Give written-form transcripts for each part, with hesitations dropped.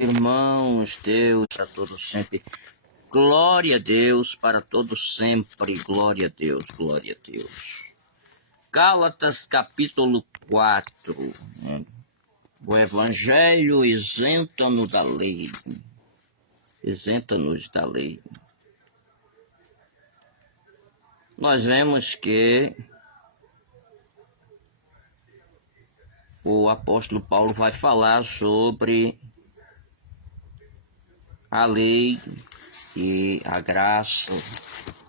Irmãos, Deus para todos sempre. Glória a Deus para todos sempre. Glória a Deus, glória a Deus. Gálatas capítulo 4. O Evangelho isenta-nos da lei. Isenta-nos da lei. Nós vemos que o apóstolo Paulo vai falar sobre a lei e a graça,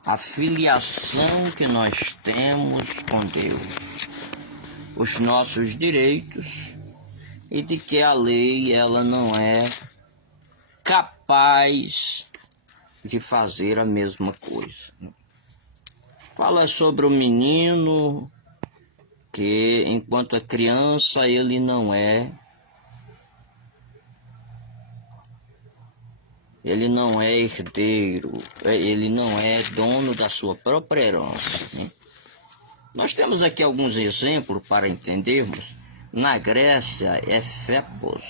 a filiação que nós temos com Deus, os nossos direitos, e de que a lei ela não é capaz de fazer a mesma coisa. Fala sobre o menino que, enquanto é criança, ele não é herdeiro, ele não é dono da sua própria herança, né? Nós temos aqui alguns exemplos para entendermos. Na Grécia, Éfebos,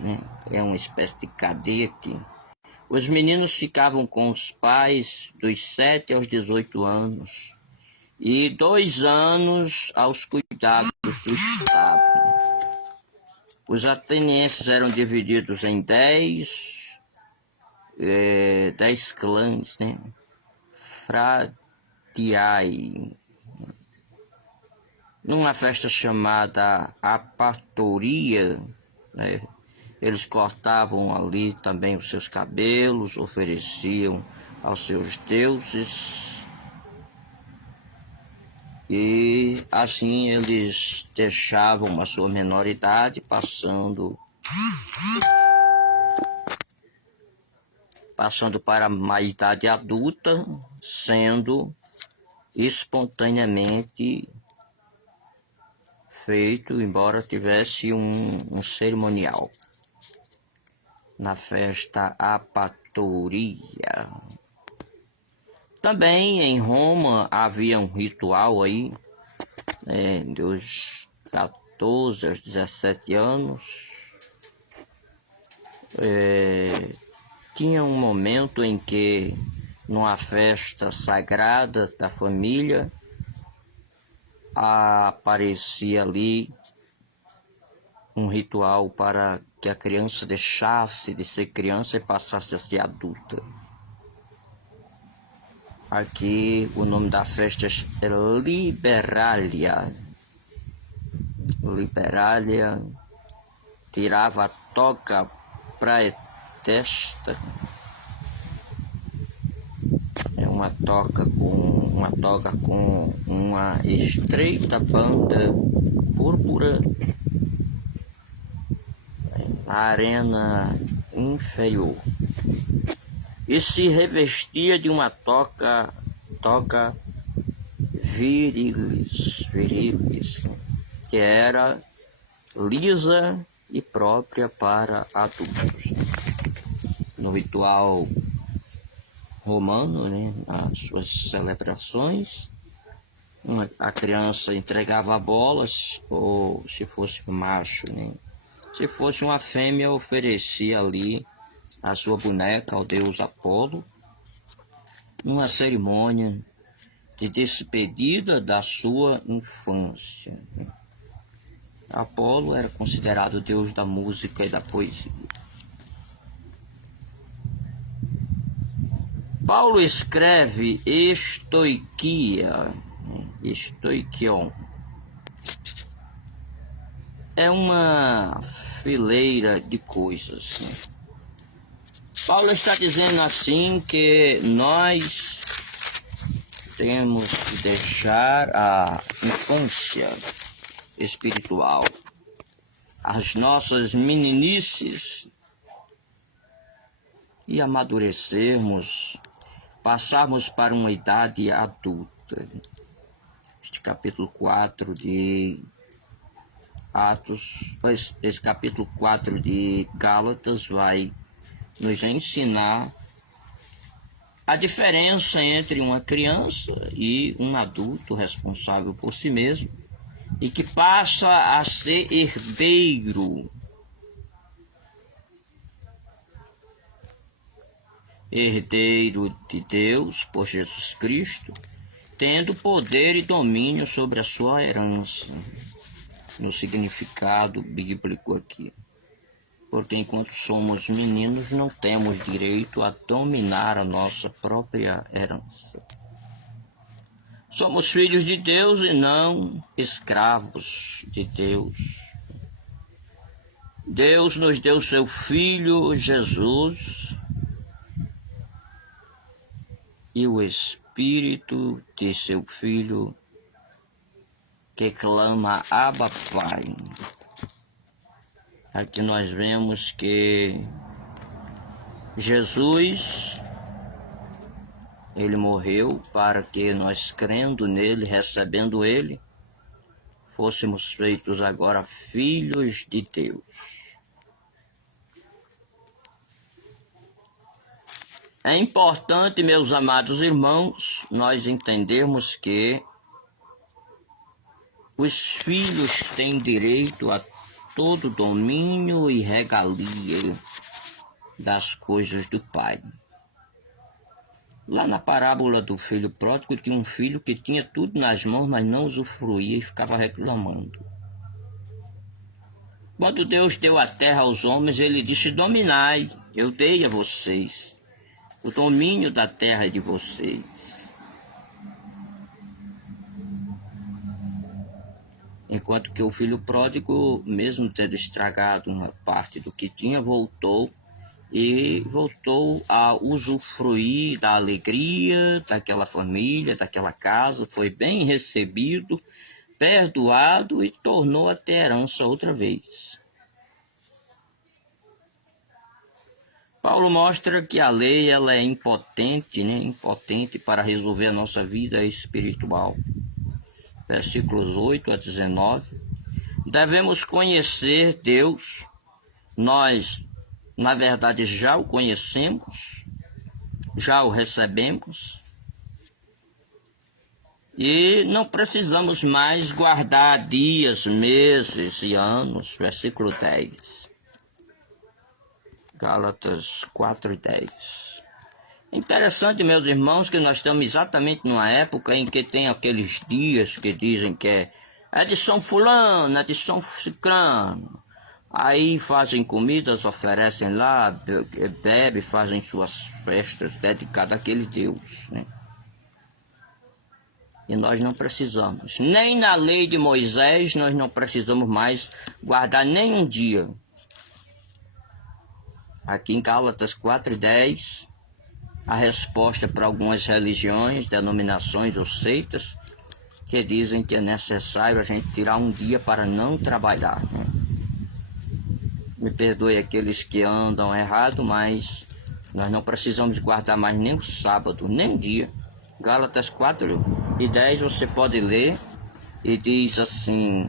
né? É uma espécie de cadete. Os meninos ficavam com os pais dos 7 aos 18 anos e 2 anos aos cuidados do Estado. Os atenienses eram divididos em 10 clãs, né? Fratiae. Numa festa chamada Apatoria, né? Eles cortavam ali também os seus cabelos, ofereciam aos seus deuses, e assim eles deixavam a sua menoridade, passando para a idade adulta, sendo espontaneamente feito, embora tivesse um cerimonial. Na festa Apatoria. Também em Roma havia um ritual aí, dos 14 aos 17 anos. Tinha um momento em que, numa festa sagrada da família, aparecia ali um ritual para que a criança deixasse de ser criança e passasse a ser adulta. Aqui o nome da festa é Liberalia. Liberalia. Tirava a toga praetesta. É uma toga com uma estreita banda púrpura na arena inferior, e se revestia de uma toga virilis, que era lisa e própria para adultos. No ritual romano, né, nas suas celebrações, a criança entregava bolas, ou se fosse macho, né, se fosse uma fêmea, oferecia ali a sua boneca ao deus Apolo, numa cerimônia de despedida da sua infância. Apolo era considerado o deus da música e da poesia. Paulo escreve estoikion. É uma fileira de coisas, né? Paulo está dizendo assim que nós temos que deixar a infância espiritual, as nossas meninices, e amadurecermos, passarmos para uma idade adulta. Este capítulo 4 de Atos, esse capítulo 4 de Gálatas vai nos ensinar a diferença entre uma criança e um adulto responsável por si mesmo e que passa a ser herdeiro herdeiro de Deus por Jesus Cristo, tendo poder e domínio sobre a sua herança, no significado bíblico aqui. Porque enquanto somos meninos, não temos direito a dominar a nossa própria herança. Somos filhos de Deus e não escravos de Deus. Deus nos deu seu Filho Jesus e o Espírito de seu Filho que clama Abba Pai. Aqui nós vemos que Jesus, ele morreu para que nós, crendo nele, recebendo ele, fôssemos feitos agora filhos de Deus. É importante, meus amados irmãos, nós entendermos que os filhos têm direito a todo domínio e regalia das coisas do Pai. Lá na parábola do filho pródigo, tinha um filho que tinha tudo nas mãos, mas não usufruía e ficava reclamando. Quando Deus deu a terra aos homens, ele disse: dominai, eu dei a vocês o domínio da terra de vocês. Enquanto que o filho pródigo, mesmo tendo estragado uma parte do que tinha, voltou a usufruir da alegria daquela família, daquela casa, foi bem recebido, perdoado e tornou a ter herança outra vez. Paulo mostra que a lei ela é impotente, impotente para resolver a nossa vida espiritual. Versículos 8 a 19. Devemos conhecer Deus. Nós, na verdade, já o conhecemos, já o recebemos. E não precisamos mais guardar dias, meses e anos. Versículo 10. Gálatas 4:10. Interessante, meus irmãos, que nós estamos exatamente numa época em que tem aqueles dias que dizem que é de São Fulano, é de São Ciclano. Aí fazem comidas, oferecem lá, bebem, fazem suas festas dedicadas àquele Deus, E nós não precisamos. Nem na lei de Moisés nós não precisamos mais guardar nem um dia. Aqui em Gálatas 4:10, a resposta para algumas religiões, denominações ou seitas que dizem que é necessário a gente tirar um dia para não trabalhar. Me perdoe aqueles que andam errado, mas nós não precisamos guardar mais nem o sábado, nem um dia. Gálatas 4:10 você pode ler e diz assim,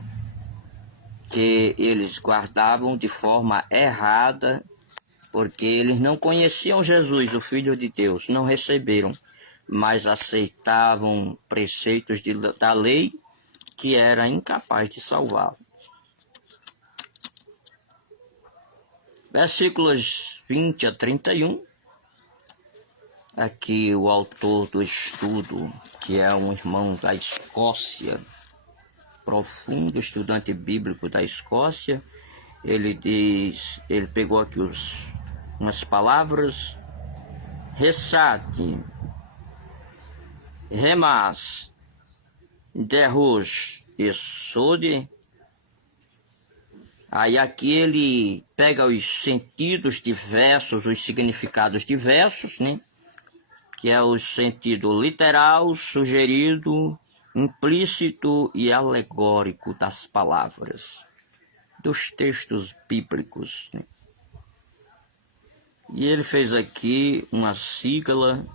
que eles guardavam de forma errada, porque eles não conheciam Jesus, o Filho de Deus, não receberam, mas aceitavam preceitos da lei que era incapaz de salvá-los. Versículos 20 a 31, aqui o autor do estudo, que é um irmão da Escócia, profundo estudante bíblico da Escócia, ele pegou aqui umas palavras: Ressate, Remas, Derros e Sode. Aí aqui ele pega os sentidos diversos, os significados diversos, que é o sentido literal, sugerido, implícito e alegórico das palavras, dos textos bíblicos. E ele fez aqui uma sigla,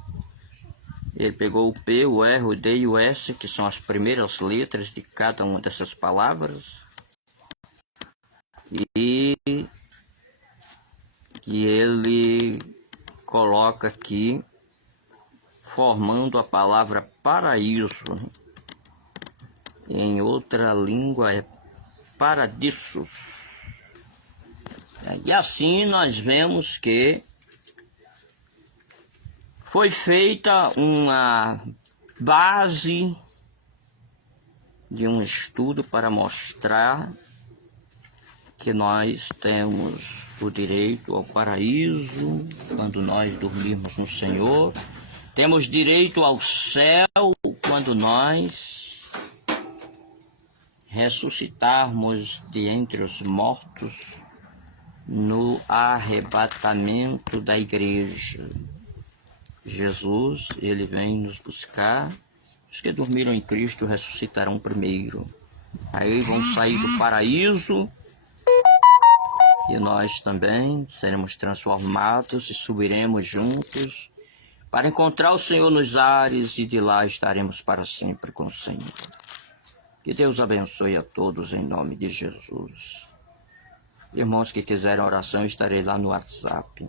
ele pegou o P, o R, o D e o S, que são as primeiras letras de cada uma dessas palavras, e ele coloca aqui, formando a palavra paraíso. Em outra língua é paradisos. E assim nós vemos que foi feita uma base de um estudo para mostrar que nós temos o direito ao paraíso quando nós dormirmos no Senhor, temos direito ao céu quando nós ressuscitarmos de entre os mortos no arrebatamento da igreja. Jesus, ele vem nos buscar. Os que dormiram em Cristo ressuscitarão primeiro. Aí vão sair do paraíso e nós também seremos transformados e subiremos juntos para encontrar o Senhor nos ares e de lá estaremos para sempre com o Senhor. Que Deus abençoe a todos em nome de Jesus. Irmãos que quiserem oração, estarei lá no WhatsApp.